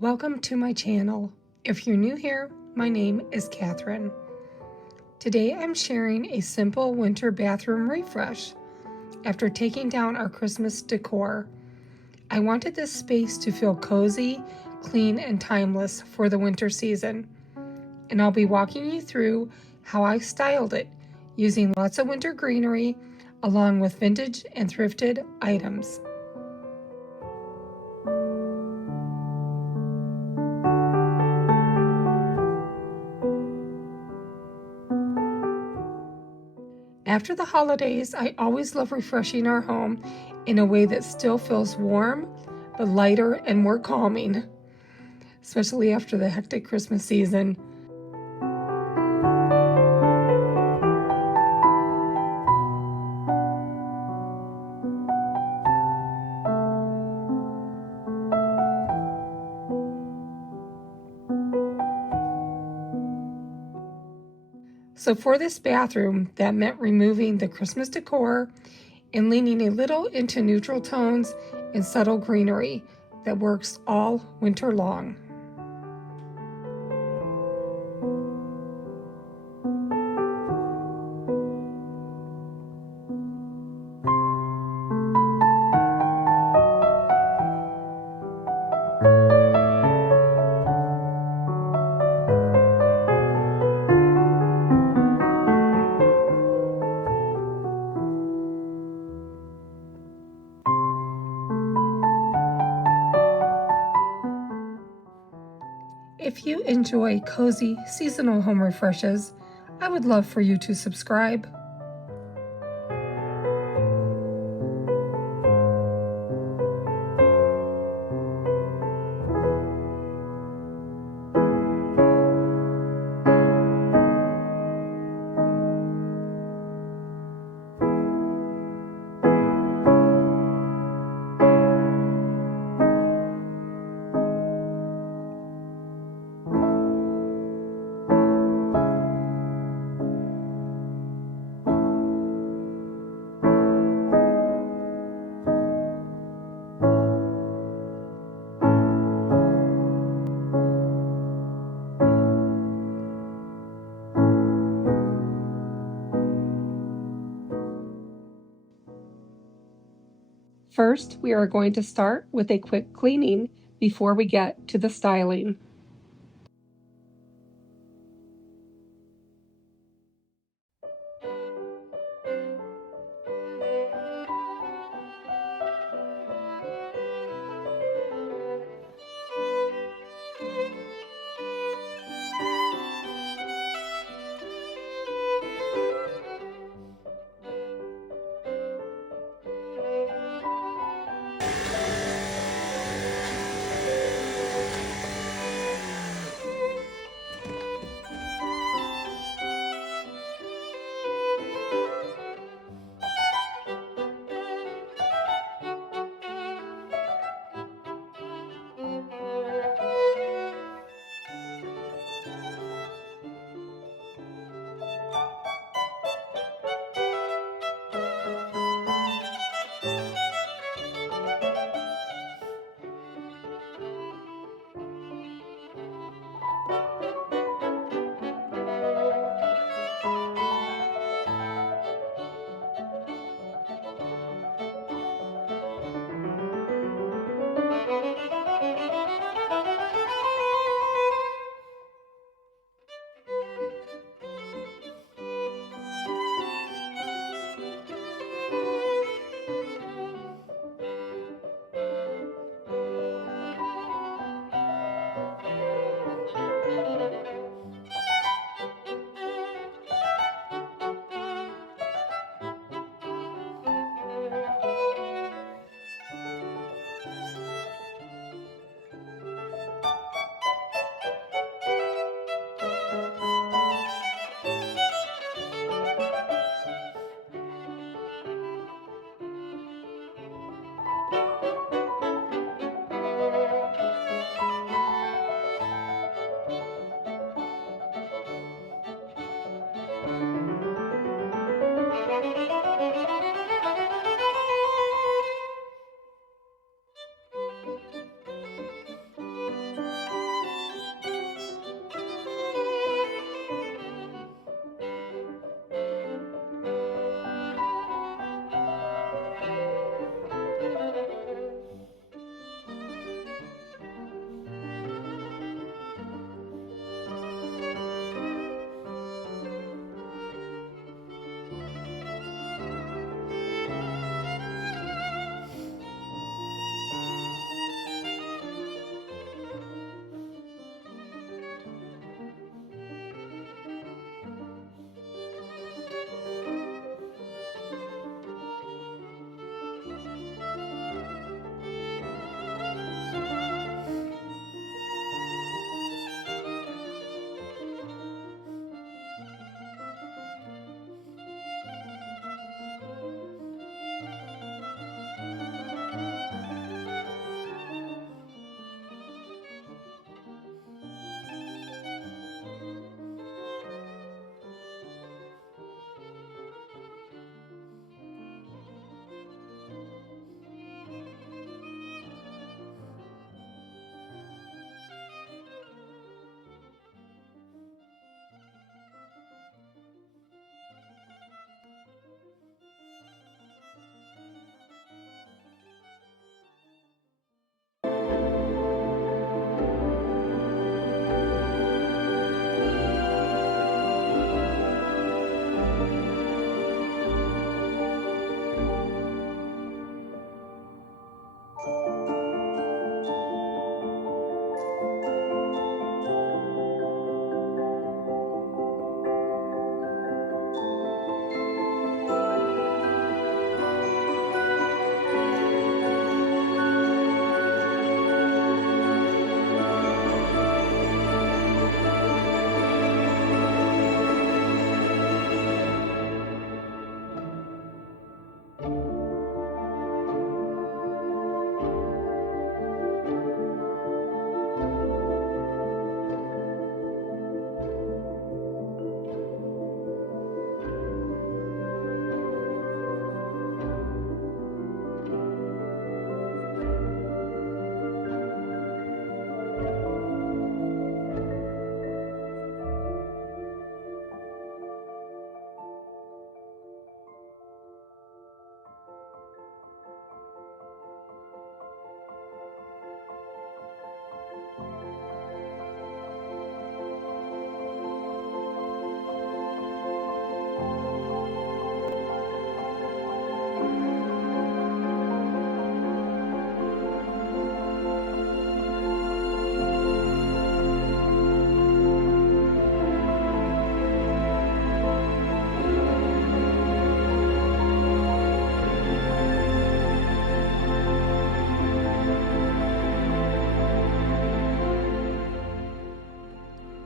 Welcome to my channel. If you're new here, my name is Catherine. Today I'm sharing a simple winter bathroom refresh. After taking down our Christmas decor, I wanted this space to feel cozy, clean, and timeless for the winter season. And I'll be walking you through how I styled it using lots of winter greenery along with vintage and thrifted items. After the holidays, I always love refreshing our home in a way that still feels warm, but lighter and more calming, especially after the hectic Christmas season. So for this bathroom, that meant removing the Christmas decor and leaning a little into neutral tones and subtle greenery that works all winter long. If you enjoy cozy seasonal home refreshes, I would love for you to subscribe. First, we are going to start with a quick cleaning before we get to the styling.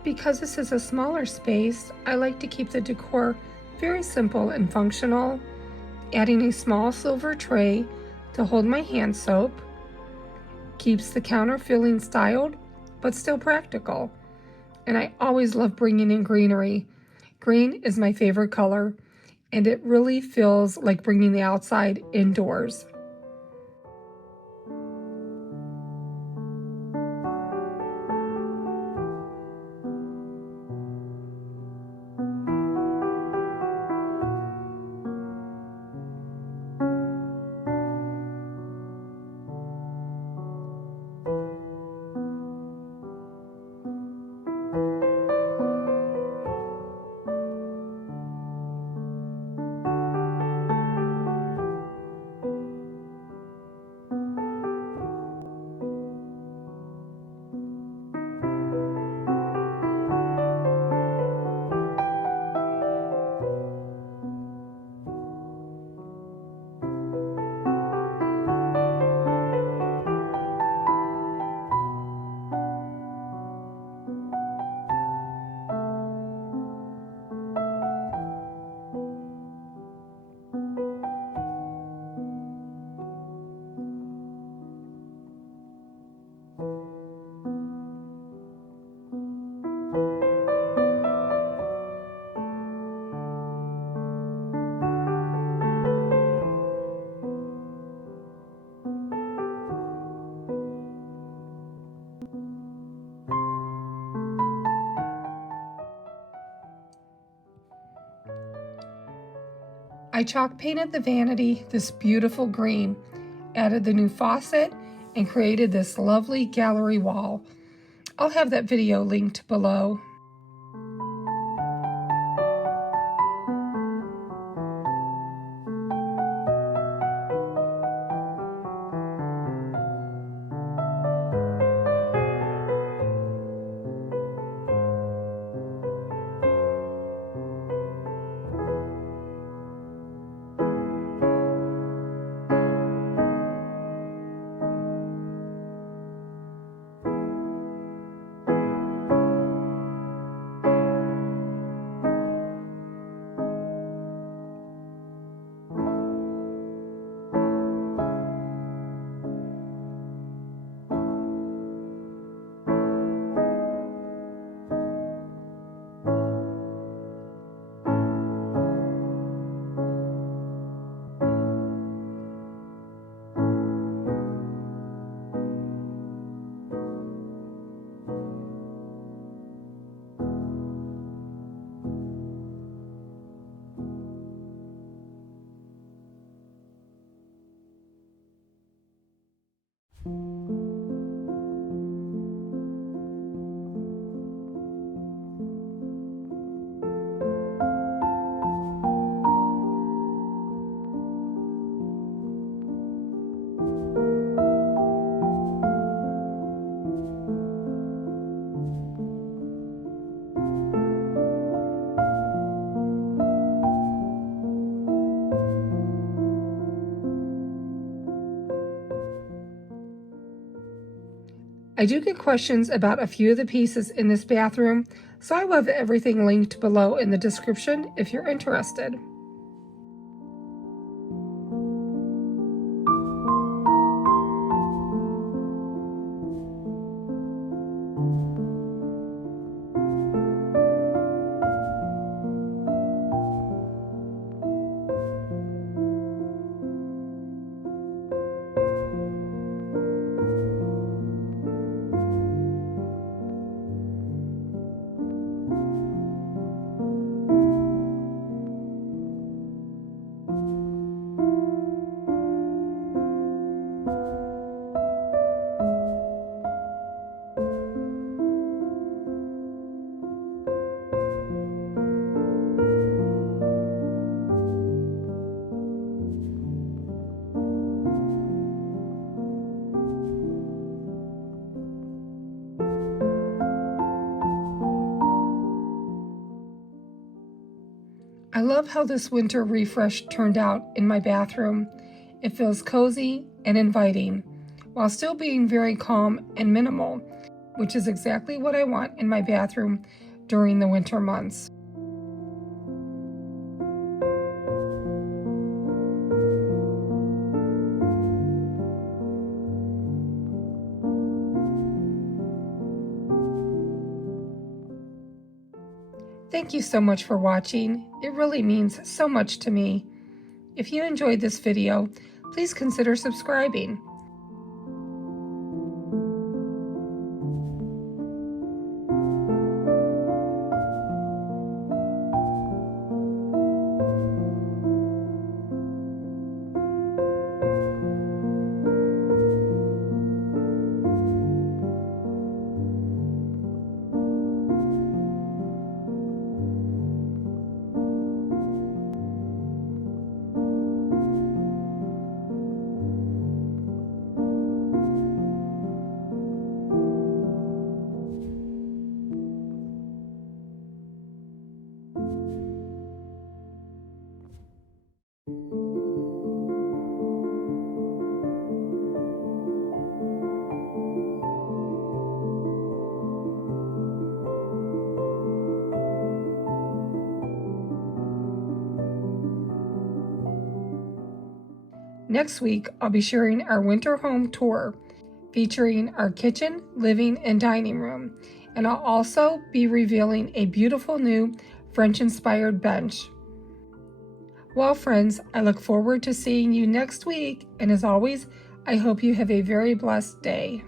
Because this is a smaller space, I like to keep the decor very simple and functional, adding a small silver tray to hold my hand soap. Keeps the counter feeling styled, but still practical. And I always love bringing in greenery. Green is my favorite color, and it really feels like bringing the outside indoors. I chalk painted the vanity this beautiful green, added the new faucet, and created this lovely gallery wall. I'll have that video linked below. I do get questions about a few of the pieces in this bathroom, so I will have everything linked below in the description if you're interested. I love how this winter refresh turned out in my bathroom. It feels cozy and inviting, while still being very calm and minimal. which is exactly what I want in my bathroom during the winter months. Thank you so much for watching. It really means so much to me. If you enjoyed this video, please consider subscribing. Next week, I'll be sharing our winter home tour featuring our kitchen, living, and dining room. And I'll also be revealing a beautiful new French-inspired bench. Well, friends, I look forward to seeing you next week. And as always, I hope you have a very blessed day.